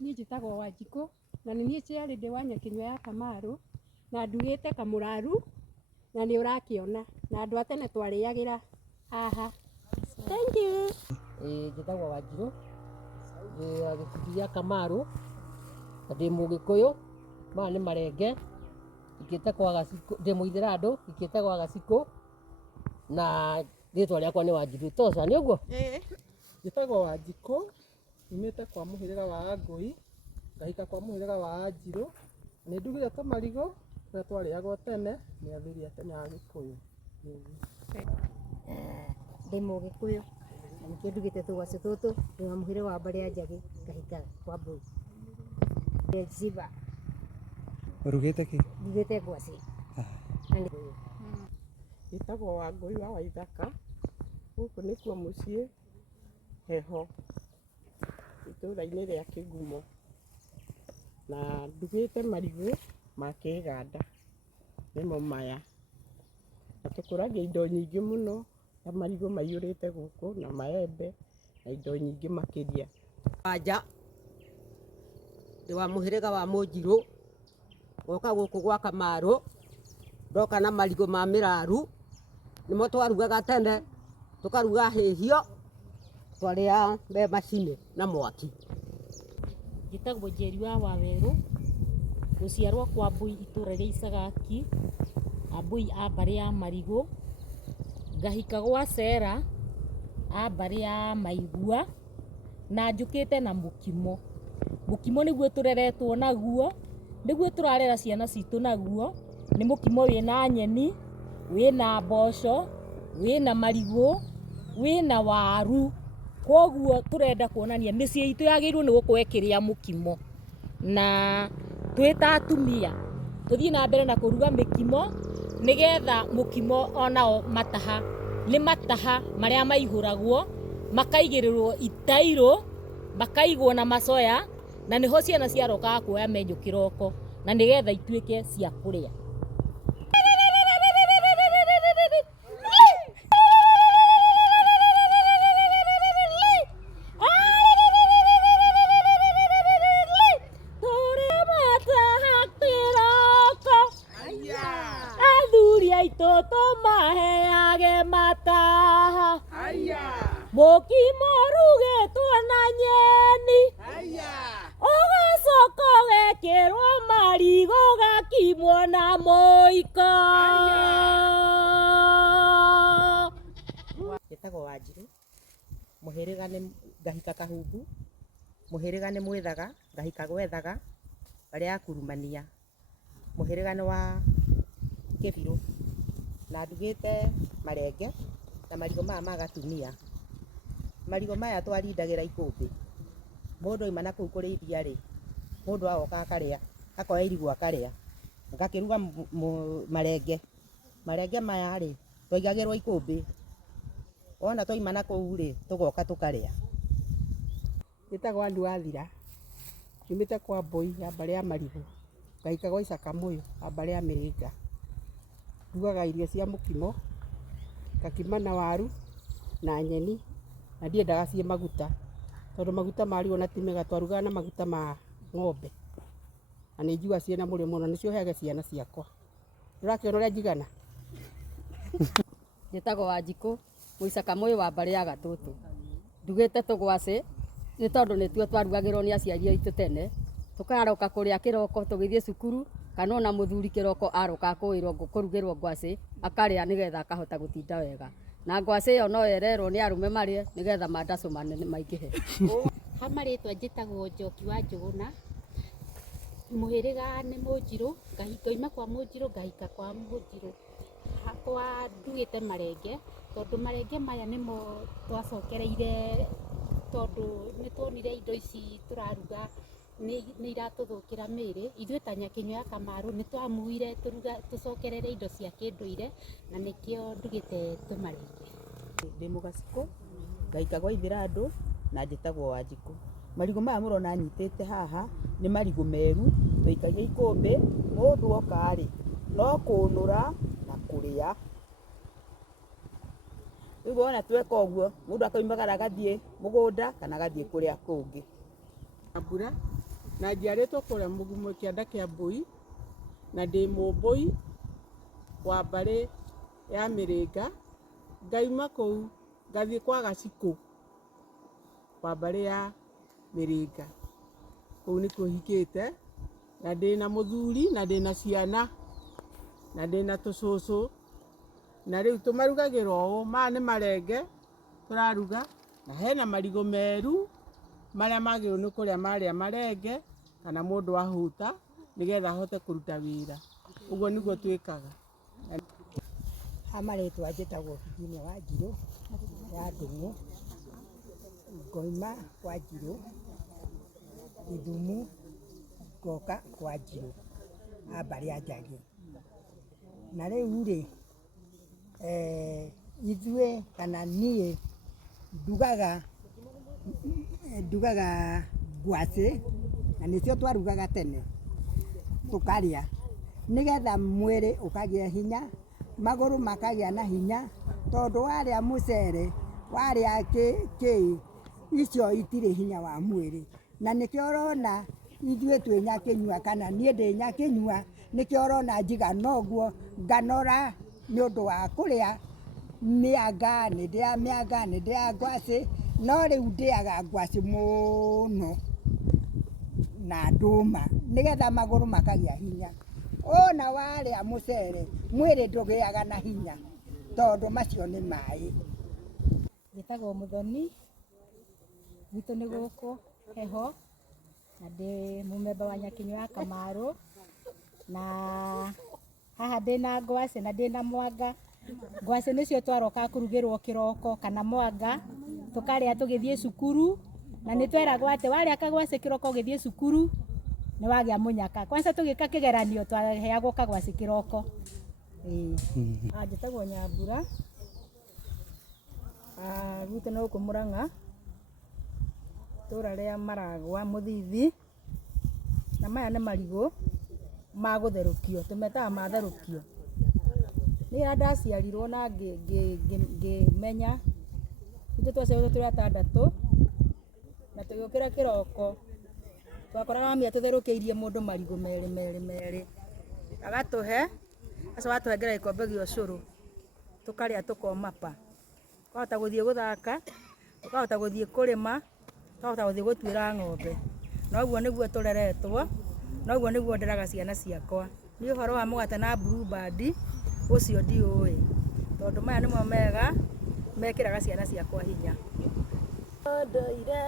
Niĩ njĩtagwo Wanjikũ na nĩ niĩ ciarĩ ndĩ wa Nyakinyua ya Kamaru na ndugĩte kamũraru na nĩ ũrakĩona na andũ a tene twarĩagĩra haha. Thank you. Njĩtagwo Wanjirũ ndĩ wa gĩkundi gĩa Kamaru na ndĩ Mũgĩkũyũ. Maya nĩ marenge ikĩte kwa Gacikũ, ndĩ Mũithĩrandũ ikĩte kwa Gacikũ na rĩtwa rĩakwa nĩ Wanjirũ. Toca nĩ ũguo? Njĩtagwo Wanjikũ nyumĩte kwa mũhĩrĩga wa Angũi ngahika kwa mũhĩrĩga wa Wanjirũ. Nĩ ndugire tũmarigũ tũrĩa twarĩagwo tene nĩ athuri a tene a Gĩkũyũ. Ndĩ Mũgĩkũyũ na nĩkĩo ndugĩte tũgwacĩ tũtũ, ndĩ wa mũhĩrĩga wa Mbarĩ ya Njagĩ ngahika kwa Mbũi. Ziva Urugĩte kĩ? ndugĩte ngwacĩ. Njĩtagwo Wangũi wa Waithaka, gũkũ nĩkuo mũciĩ heho itũũra-inĩ rĩa Kĩgumo, na ndugĩte marigũ ma kĩganda nĩmo maya, na tũkũragia indo nyingĩ mũno ta marigũ maiyũrĩte gũkũ na maembe na indo nyingĩ makĩria. Wanja ndĩ wa mũhĩrĩga wa Mũnjirũ ngoka gũkũ gwa Kamaru ndoka na marigũ ma mĩraru nĩmo twarugaga tene, tũkaruga hĩhio twarĩa me macini na mwaki. Njĩtagwo Njeri wa Wawerũ, gũciarwo kwa Mbũi itũũra rĩa Isagaki, Ambũi a Mbarĩ ya Marigũ, ngahika gwa Sera a Mbarĩ ya Maigua na njũkĩte na mũkimo. Mũkimo nĩguo tũreretwo naguo, nĩguo tũrarera ciana citũ naguo. Nĩ mũkimo wĩna nyeni, wĩna mboco, wĩna marigũ, wĩna waru. Koguo tũrenda kuonania mĩciĩ itũ yagĩrĩirwo nĩ gũkorwo ĩkĩrĩa mũkimo, na twĩ ta atumia tũthiĩ na mbere na kũruga mĩkimo nĩgetha mũkimo onao mataha nĩ mataha marĩa maihũragwo makaigĩrĩrwo itairũ makaigwo na macoya, na nĩho ciana ciarokaga kuoya menyo kĩroko na nĩgetha ituĩke cia kũrĩa. Mũkimo rugĩtwo na nyeni ũgacoka ũgekĩrwo marigũ gakimwo na mũiko. Njĩtagwo Wanjirũ, mũhĩrĩga nĩ ngahika Kahumbu, mũhĩrĩga nĩ Mwĩthaga ngahika Gwethaga Mbarĩ ya Kurumania, mũhĩrĩga nĩ wa Kĩbirũ na ndugĩte marenge na marigũ maya ma gatumia. Marigũ maya twarindagĩra ikũmbĩ, mũndũ oima na kũu kũrĩ iria rĩ, mũndũ agoka akarĩa, akoya irigũ akarĩa, ngakĩruga marenge maya rĩ twaigagĩrwo ikũmbĩ, wona twaima na kũu rĩ tũgoka tũkarĩa. Njĩtagwo Anduathira nyumĩte kwa Mbũi ya Mbarĩ ya Marigũ ngahika gwa Isakamũyũ a Mbarĩ ya Mĩrĩnga. Ndugaga irio cia mũkimo, ngakima na waru na nyeni, na ndiendaga ciĩ maguta tondũ maguta marigũ na ti mega, twarugaga na maguta ma ng'ombe na nĩ njiguaga ciĩna mũrĩo mũno, nĩcio heage ciana ciakwa. Ndũrakĩona ũrĩa njigana? Njĩtagwo Wanjikũ Mũisakamũyũ wa Mbarĩ ya Gatũtũ, ndugĩte tũgwacĩ nĩ tondũ nĩtuo twarugagĩrwo nĩ aciari aitũ tene, tũkaroka kũrĩa kĩroko tũgĩthiĩ cukuru, kana ona mũthuri kĩroko aroka kũrugĩrwo ngwacĩ akarĩa nĩgetha akahota gũtinda wega, na ngwacĩ ĩyo no yererwo nĩ arũme marĩe nĩgetha mandacũ manene maingĩhe. Ha marĩtwa njĩtagwo Njoki wa Njũgũna, mũhĩrĩga nĩ Mũnjirũ, ngoima kwa Mũnjirũ ngahika kwa Mũnjirũ. Hakwa ndugĩte marenge tondũ marenge maya nĩmo twacokereire tondũ nĩtuonire indo ici tũraruga nĩ iratũthũkĩra mĩĩrĩ. Ithuĩ ta Nyakinyua ya Kamaru nĩtwamuire tũcokerere indo cia kĩndũire na nĩkĩo ndugĩte tũmarenge. Ndĩ Mũgacikũ ngahika gwa Ithĩrandũ na njĩtagwo Wanjikũ. Marigũ maya mũrona nyitĩte haha nĩ marigũ meru, twaikagia ikũmbĩ, mũndũ oka rĩ no kũnũra na kũrĩa. Rĩu wona tweka ũguo mũndũ akaumagara agathiĩ mũgũnda kana agathiĩ kũrĩa kũngĩ. Mbura na njiarĩtwo kũrĩa Mũgumo kĩanda kĩa mbũi, na ndĩ mũmbũi wa mbarĩ ya Mĩrĩnga. Ngaima kũu ngathiĩ kwa Gacikũ wa mbarĩ ya Mĩrĩnga. Kũu nĩkuo hikĩte, na ndĩna mũthuri, na ndĩna ciana, na ndĩna tũcũcũ, na rĩu tũmarugagĩra ũũ. Maya nĩ marenge tũraruga, na hena marigũ meru marĩa magĩrĩirwo nĩ kũrĩa marĩa marenge kana mũndũ ahũta nĩgetha ahote kũruta wĩra. Ũguo nĩguo twĩkaga. Amarĩtwa njĩtagwo Virginia Wanjirũ ya Ndũng'ũ, ngoima kwa Njirũ Gĩthumu ngoka kwa Njirũ a mbarĩ ya Njagi. Na rĩu rĩ, ithuĩ kana niĩ ndugaga ngwacĩ, na nĩcio twarugaga tene tũkarĩa nĩgetha mwĩrĩ ũkagĩa hinya, magũrũ makagĩa na hinya, tondũ warĩa mũcere warĩa icio itirĩ hinya wa mwĩrĩ. Na nĩkĩo ũrona ithuĩ twĩ Nyakĩnyua kana niĩ ndĩ Nyakĩnyua, nĩkĩo ũrona njigana ũguo nganora nĩ ũndũ wa kũrĩa mĩanga, nĩ ndĩaga mĩanga, nĩ ndĩaga ngwacĩ, no rĩu ndĩaga ngwacĩ mũno na ndũma nĩgetha magũrũ makagĩa hinya. Ona warĩa mũcere mwĩrĩ ndũgĩaga na hinya tondũ macio nĩ maĩ. Njĩtagwo Mũthoni, gwitũ nĩ gũkũ heho, na ndĩ mũmemba wa Nyakĩnyua ya Kamarũ, na haha ndĩna ngwacĩ na ndĩna mwanga. Ngwacĩ nĩcio twaroka kũrugĩrwo kĩroko kana mwanga tũkarĩa tũgĩthiĩ cukuru, na nĩ tweragwo atĩ warĩa kagwacĩ kĩroko ũgĩthiĩ cukuru nĩ wagĩa mũnyaka. Kwanza tũgĩka kĩgeranio twaheagwo kagwacĩ kĩroko. Njĩtagwo Nyambura, gwitũ nĩ gũkũ Mũrang'a, itũra rĩa Maragwa Mũthithi, na maya nĩ marigũ ma gũtherũkio, tũmetaga ma therũkio. Nĩ ndaciarirwo na ngĩmenya, ithuĩ twaciarirwo tũrĩ atandatũ, na tũgĩũkĩra kĩroko twakoraga mami atũtherũkĩirie mũndũ marigũ merĩ agatũhe, agacoka agatũhengera gĩkombe gĩa ũcũrũ tũkarĩa tũkomapa, twahota gũthiĩ gũthaka, twahota gũthiĩ kũrĩma, twahota gũthiĩ gũtuĩra ng'ombe. Na ũguo nĩguo tũreretwo, na ũguo nĩguo nderaga ciana ciakwa. Niĩ ũhoro wa mũgate na Blueband ũcio ndiũĩ, tondũ maya nĩmo mega mekĩraga ciana ciakwa hinya. Ũndũire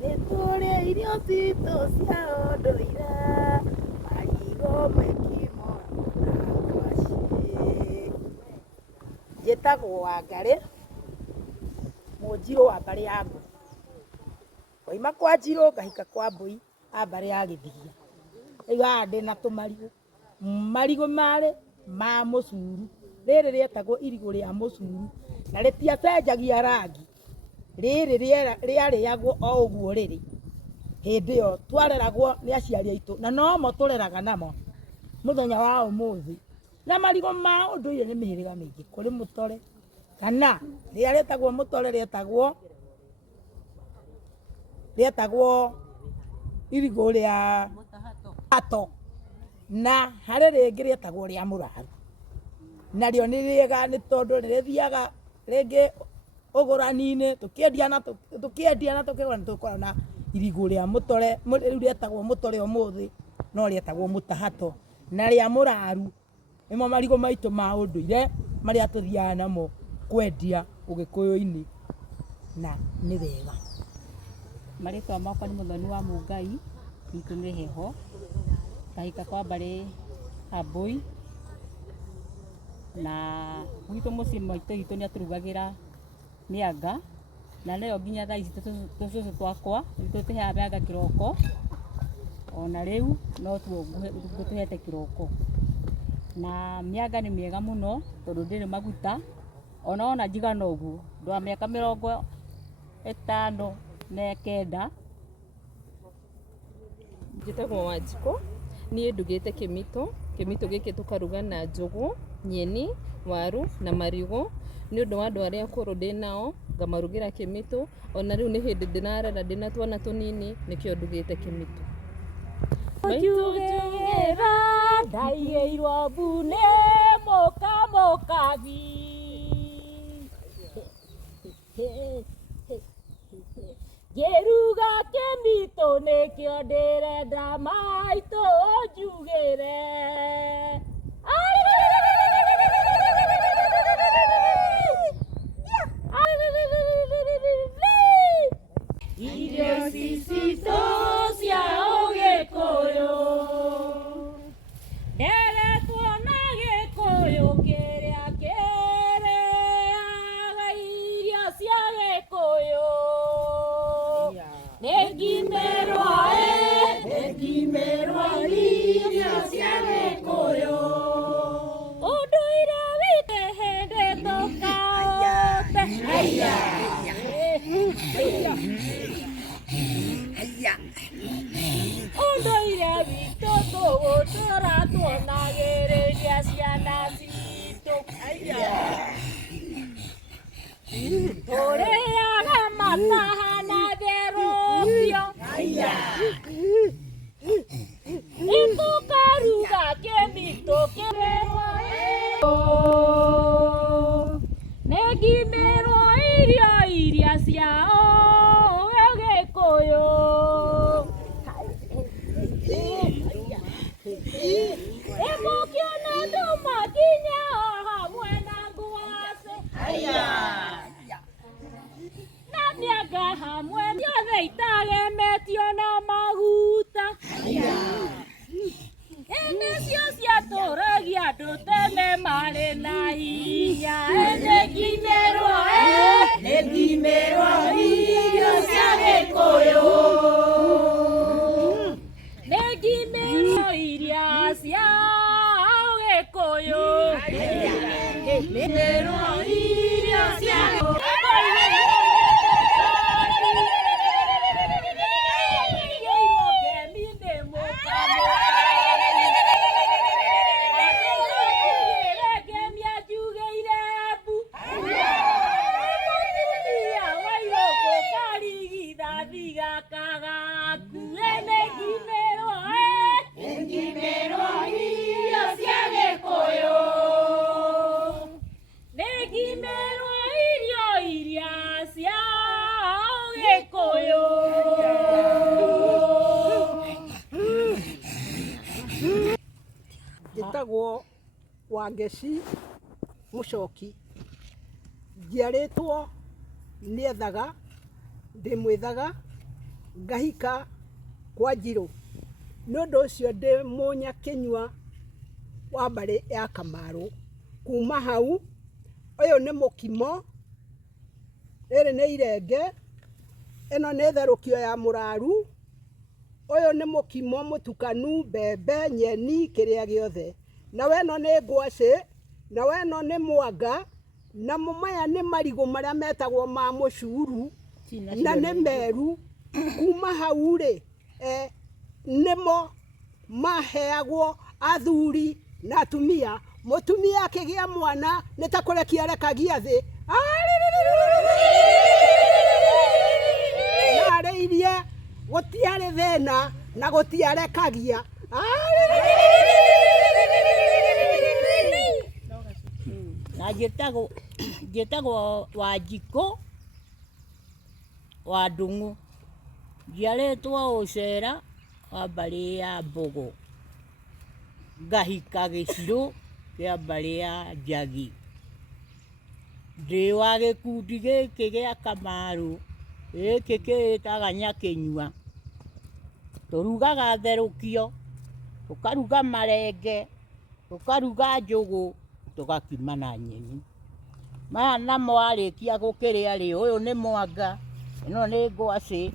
nĩ tũrĩ irio citũ cia ũndũire, marigũ, mũkimo na ngwacĩ. Njĩtagwo Wangarĩ, Mũnjirũ wa mbarĩ ya Mbũi. Ngoima kwa Njirũ ngahika kwa Mbũi a mbarĩ ya Gĩthigia. Rĩu haha ndĩna tũmarigũ, marigũ marĩ ma mũcuru. Rĩrĩ rĩetagwo irigũ rĩa mũcuru na rĩtiacenjagia rangi. Rĩrĩ rĩarĩagwo o ũguo rĩrĩ. Hĩndĩ ĩyo twareragwo nĩ aciari aitũ, na nomo tũreraga namo mũthenya wa ũmũthĩ. Na marigũ ma ũndũire nĩ mĩhĩrĩga mĩingĩ, kũrĩ mũtore kana rĩrĩa rĩetagwo mũtore rĩetagwo irigũ rĩa mũtahato, na harĩ rĩngĩ rĩetagwo rĩa mũraru. Narĩo nĩ rĩega nĩ tondũ rĩthiaga rĩngĩ ũgũrani-inĩ tũkĩendia na tũkĩgũra nĩ tũkoragwo na irigũ rĩa mũtore, rĩu rĩetagwo mũtore ũmũthĩ no rĩetagwo mũtahato, na rĩa mũraru nĩmo marigũ maitũ ma ũndũire marĩa tũthiaga namo kwendia ũgĩkũyũ-inĩ na nĩ wega. Marĩtwa makwa nĩ Mũthoni wa Mũngai, gwitũ nĩ heho, ngahika kwa mbarĩ ya Mbũi, na gwitũ mũciĩ maitũ witũ nĩ atũrugagĩra mĩanga, na rĩo nginya thaa ici tũcũcũ twakwa nĩ tũtũheaga mĩanga kĩroko, ona rĩu no tuo ngũtũhete kĩroko. Na mĩanga nĩ mĩega mũno tondũ ndĩrĩ maguta, ona njigana ũguo ndũ wa mĩaka 59. Njĩtagwo Wanjikũ, niĩ ndugĩte kĩmitũ gĩkĩ tũkaruga na njũgũ, nyeni, waru na marigũ. Nĩ ũndũ wa andũ arĩa akũrũ ndĩnao ngamarugĩra kĩmitũ, ona rĩu nĩ hĩndĩ ndĩnarera ndĩna twana tũnini nĩkĩo ndugĩte kĩmitũ. Njugĩra ndaigĩirwo mbune mũkabi. Ngĩruga kĩmitũ nĩkĩo ndĩrenda maitũ njugĩre. Irio cicitũ cia Ũgĩkũyũ nderetwo na Gĩkũyũ kĩrĩa kĩrĩaga irio cia Gĩkũyũ. Nĩngimerwo irio cia Gĩkũyũ. Ũndũire witũ hĩndĩ tũkaũte. Ũndũire witũ tũgũtũra tuonagĩrĩria ciana citũ. Tũrĩaga mataha na therũkio. Tũkaruga kĩmitũ kĩrĩo. Nĩngimerwo irio cia Ũgĩkũyũ. Mũkĩona andũ makinya hamwe na ngwacĩ na mĩanga hamwe ciothe itagemetio na maguta. Nĩcio ciatũragia andũ tene marĩ na hinya. Nĩngimerwo irio cia Gĩkũyũ. Nĩngimerwo irio cia Ũgĩkũyũ. Nĩngimerwo irio cia Njĩtagwo Wangeci Mũcoki. Njiarĩtwo nĩethaga, ndĩmwĩthaga, ngahika kwa Njirũ. Nĩũndũ ũcio ndĩ Mũnyakĩnyua wa mbarĩ ya Kamarũ. Kuma hau, ũyũ nĩ mũkimo, rĩrĩ nĩ irenge, ĩno nĩ therũkio ya mũraru, ũyũ nĩ mũkimo mũtukanu, mbembe, nyeni, kĩrĩa gĩothe. Na weno nĩ ngwacĩ, na weno nĩ mwanga, na maya nĩ marigũ marĩa metagwo ma mũcuru, na nĩ meru. Kuma hau rĩ, nĩmo maheagwo athuri na atumia. Mũtumia akĩgĩa mwana nĩ ta kũrekia arekagia thĩ. Narĩirie gũtiarĩ thĩna na gũtiarekagia. Na njĩtagwo Wanjikũ wa Ndung'u. Njiarĩtwo Ũcera wa mbarĩ ya Mbũgũ. Ngahika Gĩcirũ kĩa mbarĩ ya Njagi. Ndĩ wa gĩkundi gĩkĩ gĩa Kamarũ, gĩkĩ kĩĩtaga Nyakĩnyua. Tũrugaga therũkio, tũkaruga marenge, tũkaruga njũgũ, tũgakima na nyeni. Maya namo warĩkia gũkĩrĩa rĩ, ũyũ nĩ mwanga, ĩno nĩ ngwacĩ.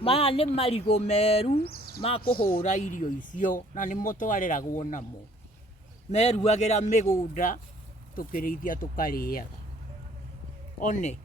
Maya nĩ marigũ meru ma kũhũra irio icio, na nĩmo twareragwo namo. Meruagĩra mĩgũnda, tũkĩrĩithia tũkarĩaga. One.